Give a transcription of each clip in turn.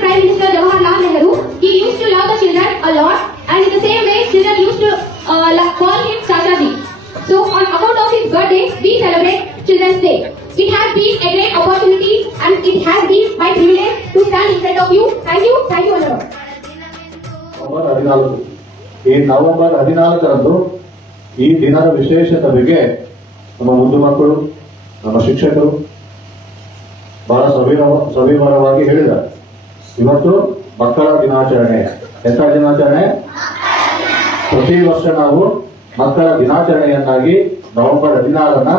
Prime Minister Jawaharlal Nehru, he used to love the children a lot, and in the same way, children used to call him Chachaji. So, on account of his birthday, we celebrate Children's Day. It has been a great opportunity, and it has been my privilege to stand in front of you. Thank you, Honorable. ಈ November 14ರಂದು ಈ ದಿನದ ವಿಶೇಷತೆ ಬಗ್ಗೆ ನಮ್ಮ ಮುದ್ದು ಮಕ್ಕಳು, ನಮ್ಮ ಶಿಕ್ಷಕರು ಬಹಳ ಸವಿವರವಾಗಿ ಹೇಳಿದ್ದಾರೆ. ಇವತ್ತು ಮಕ್ಕಳ ದಿನಾಚರಣೆ. ಎಂಥ ದಿನಾಚರಣೆ? ಪ್ರತಿ ವರ್ಷ ನಾವು ಮಕ್ಕಳ ದಿನಾಚರಣೆಯನ್ನಾಗಿ ನವೆಂಬರ್ 16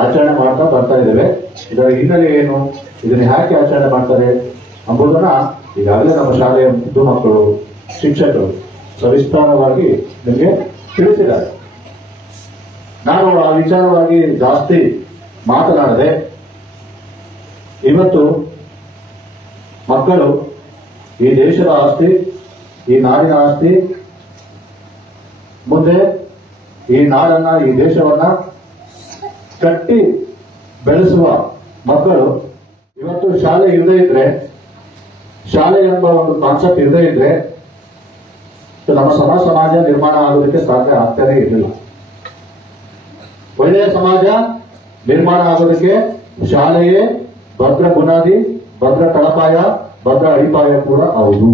ಆಚರಣೆ ಮಾಡ್ತಾ ಬರ್ತಾ ಇದ್ದೇವೆ. ಇದರ ಹಿನ್ನೆಲೆ ಏನು, ಇದನ್ನು ಯಾಕೆ ಆಚರಣೆ ಮಾಡ್ತಾರೆ ಎಂಬುದನ್ನ ಈಗಾಗಲೇ ನಮ್ಮ ಶಾಲೆಯ ಮುದ್ದು ಮಕ್ಕಳು, ಶಿಕ್ಷಕರು ಸವಿಸ್ತಾರವಾಗಿ ನಿಮಗೆ ತಿಳಿಸಿದ್ದಾರೆ. ನಾನು ಆ ವಿಚಾರವಾಗಿ ಜಾಸ್ತಿ ಮಾತನಾಡದೆ, ಇವತ್ತು ಮಕ್ಕಳು ಈ ದೇಶದ ಆಸ್ತಿ, ಈ ನಾಡಿನ ಆಸ್ತಿ. ಮುಂದೆ ಈ ನಾಡನ್ನ, ಈ ದೇಶವನ್ನ ಕಟ್ಟಿ ಬೆಳೆಸುವ ಮಕ್ಕಳು. ಇವತ್ತು ಶಾಲೆ ಇರದೇ ಇದ್ರೆ, ಶಾಲೆ ಎಂಬ ಒಂದು ಕಾನ್ಸೆಪ್ಟ್ ಇರದೇ ಇದ್ರೆ ನಮ್ಮ ಸಮಾಜ ನಿರ್ಮಾಣ ಆಗೋದಕ್ಕೆ ಸಾಧ್ಯ ಆಗ್ತಾನೆ ಇರಲಿಲ್ಲ. ಒಳ್ಳೆಯ ಸಮಾಜ ನಿರ್ಮಾಣ ಆಗೋದಕ್ಕೆ ಶಾಲೆಯೇ ಭದ್ರ ಬುನಾದಿ, ಭದ್ರ ತಳಪಾಯ, ಭದ್ರ ಅಡಿಪಾಯ ಕೂಡ ಹೌದು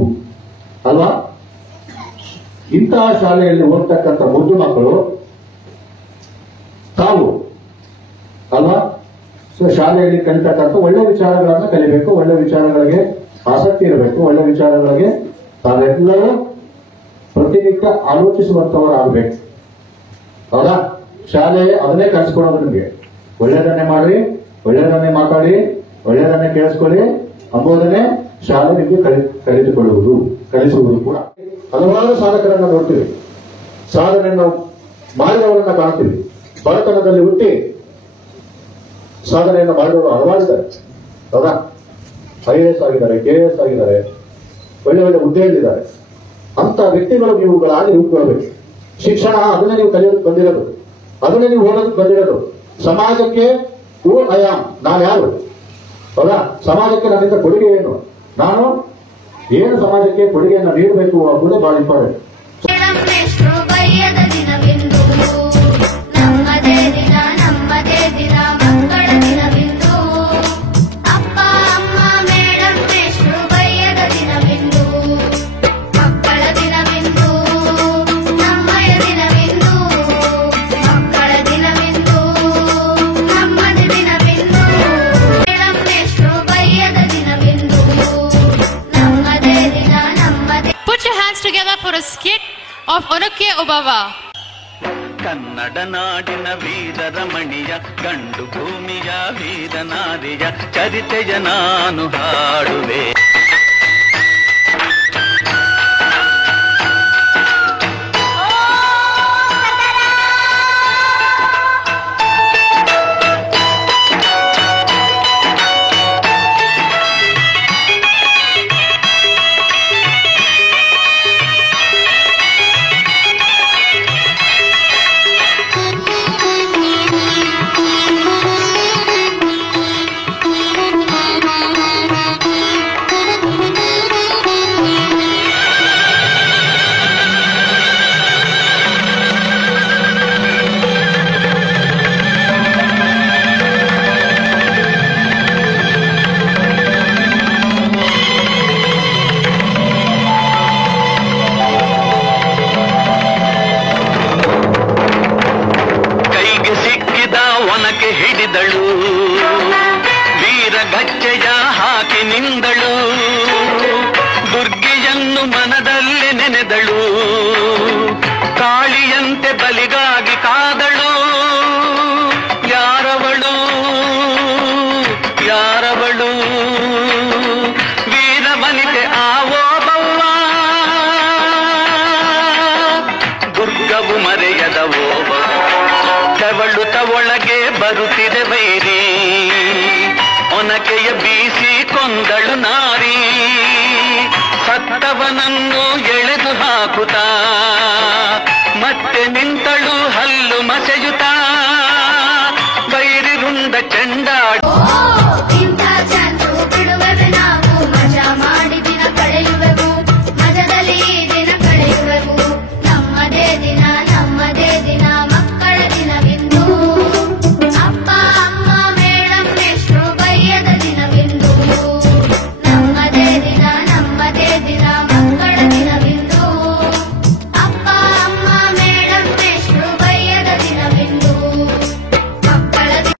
ಅಲ್ವಾ? ಇಂತಹ ಶಾಲೆಯಲ್ಲಿ ಓದ್ತಕ್ಕಂಥ ಮುದ್ದು ಮಕ್ಕಳು ತಾವು ಅಲ್ವಾ, ಸೊ ಶಾಲೆಯಲ್ಲಿ ಕಲಿತಕ್ಕಂಥ ಒಳ್ಳೆ ವಿಚಾರಗಳನ್ನ ಕಲಿಬೇಕು, ಒಳ್ಳೆ ವಿಚಾರಗಳಿಗೆ ಆಸಕ್ತಿ ಇರಬೇಕು, ಒಳ್ಳೆ ವಿಚಾರಗಳಿಗೆ ತಾವೆಲ್ಲರೂ ಪ್ರತಿನಿತ್ಯ ಆಲೋಚಿಸುವಂತವರಾಗಬೇಕು. ಹೌದಾ? ಶಾಲೆ ಅದನ್ನೇ ಕಲಿಸ್ಕೊಡೋದು ನಿಮಗೆ. ಒಳ್ಳೆಯದನ್ನೇ ಮಾಡ್ರಿ, ಒಳ್ಳೆಯದನ್ನೇ ಮಾತಾಡಿ, ಒಳ್ಳೆಯದನ್ನೇ ಕೇಳಿಸ್ಕೊಳ್ಳಿ ಎಂಬುದನ್ನೇ ಶಾಲೆ ನಿಮಗೆ ಕಲಿಸುವುದು ಕೂಡ. ಹಲವಾರು ಸಾಧಕರನ್ನ ನೋಡ್ತೀವಿ, ಸಾಧನೆಯನ್ನು ಮಾಡಿದವರನ್ನ ಕಾಣ್ತೀವಿ. ಬಡತನದಲ್ಲಿ ಹುಟ್ಟಿ ಸಾಧನೆಯನ್ನು ಮಾಡಿದವರು ಹಲವಾರಿದ್ದಾರೆ. ಹೌದಾ? IAS ಆಗಿದ್ದಾರೆ, KS ಆಗಿದ್ದಾರೆ, ಒಳ್ಳೆ ಒಳ್ಳೆ ಹುದ್ದೆಯಲ್ಲಿದ್ದಾರೆ. ಅಂತ ವ್ಯಕ್ತಿಗಳು ನೀವುಗಳಾಗಿ ರೂಪುಗೊಳ್ಳಬೇಕು. ಶಿಕ್ಷಣ ಅದನ್ನೇ ನೀವು ಕಲಿಯೋದಕ್ಕೆ ಬಂದಿರೋದು, ಅದನ್ನೇ ನೀವು ಓದೋದಕ್ಕೆ ಬಂದಿರೋದು. ಸಮಾಜಕ್ಕೆ ಹೂ ಐ ಆಮ್, ನಾನು ಯಾರು? ಹೌದಾ? ಸಮಾಜಕ್ಕೆ ನನ್ನಿಂದ ಕೊಡುಗೆ ಏನು, ನಾನು ಏನು ಸಮಾಜಕ್ಕೆ ಕೊಡುಗೆಯನ್ನು ನೀಡಬೇಕು ಅನ್ನೋದೇ ಬಹಳ important. For a skit of Onake Obava. Kannada ನಾಡಿನ ವೀರ ರಮಣಿಯ, ಗಂಡು ಭೂಮಿಯ ವೀರ ನಾರಿಯ ಚರಿತೆಯ ನಾನು ಹಾಡುವೆ. ಹಿಡಿದಳು ವೀರ ಗಚ್ಚೆಯ ಹಾಕಿ ನಿಂದಳು, ದುರ್ಗೆಯನ್ನು ಮನದಲ್ಲಿ ನೆನೆದಳು, ಕಾಳಿಯಂತೆ ಬಲಿಗಾಗಿ ಕಾದಳು. ಯಾರವಳು ಯಾರವಳು ವೀರ ವನಿತೆ ಆವೋ ಬವ್ವ, ದುರ್ಗವು ಮರೆಯದವೋ ತೆವಳುತ್ತ ಒಳಗೆ ಬರುತ್ತಿದೆ ವೈರಿ, ಒನಕೆಯ ಬೀಸಿ ಕೊಂದಳು ನಾರಿ, ಸತ್ತವನನ್ನು ಎಳೆದು ಹಾಕುತ್ತಾ